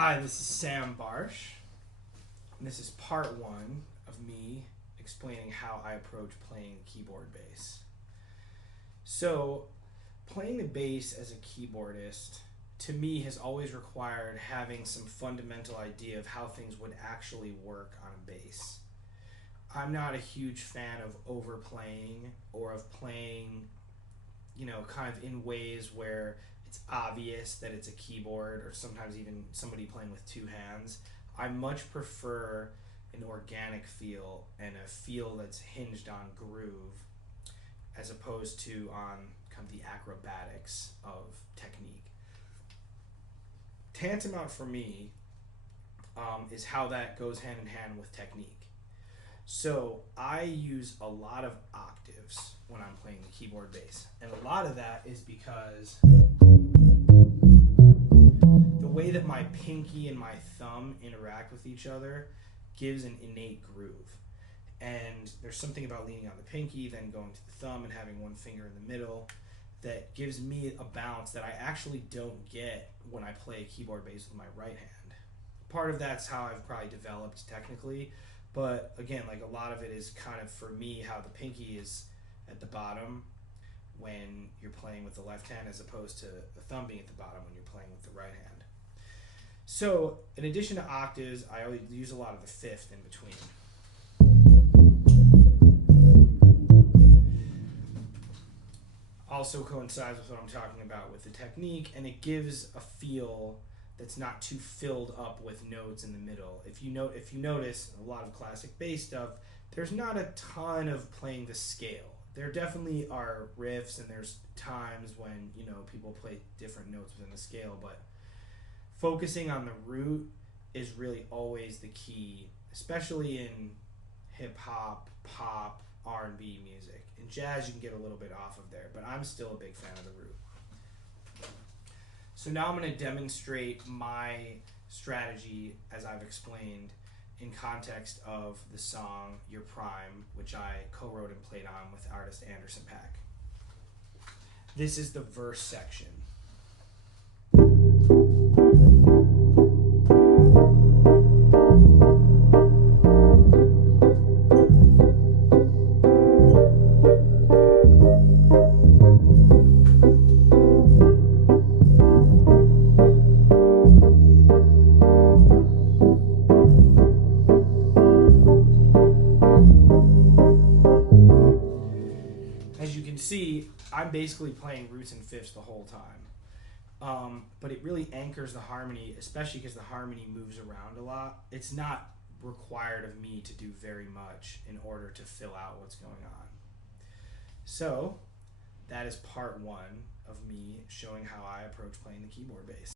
Hi, this is Sam Barsh, and this is part one of me explaining how I approach playing keyboard bass. So, playing the bass as a keyboardist to me has always required having some fundamental idea of how things would actually work on a bass. I'm not a huge fan of overplaying or of playing, kind of in ways where it's obvious that it's a keyboard or sometimes even somebody playing with two hands. I much prefer an organic feel and a feel that's hinged on groove as opposed to on kind of the acrobatics of technique. Tantamount for me is how that goes hand in hand with technique. So I use a lot of octaves when I'm playing the keyboard bass, and a lot of that is because the way that my pinky and my thumb interact with each other gives an innate groove. And there's something about leaning on the pinky, then going to the thumb and having one finger in the middle that gives me a bounce that I actually don't get when I play a keyboard bass with my right hand. Part of that's how I've probably developed technically, but again, like a lot of it is kind of for me how the pinky is at the bottom when you're playing with the left hand as opposed to the thumb being at the bottom when you're playing with the right hand. So in addition to octaves, I always use a lot of the fifth in between. Also coincides with what I'm talking about with the technique, and it gives a feel that's not too filled up with notes in the middle. If you notice a lot of classic bass stuff, there's not a ton of playing the scale. There definitely are riffs and there's times when, people play different notes within the scale, but focusing on the root is really always the key, especially in hip hop, pop, R&B music. In jazz, you can get a little bit off of there, but I'm still a big fan of the root. So now I'm going to demonstrate my strategy as I've explained in context of the song Your Prime, which I co-wrote and played on with artist Anderson .Paak. This is the verse section. As you can see, I'm basically playing roots and fifths the whole time. But it really anchors the harmony, especially because the harmony moves around a lot. It's not required of me to do very much in order to fill out what's going on. So that is part one of me showing how I approach playing the keyboard bass.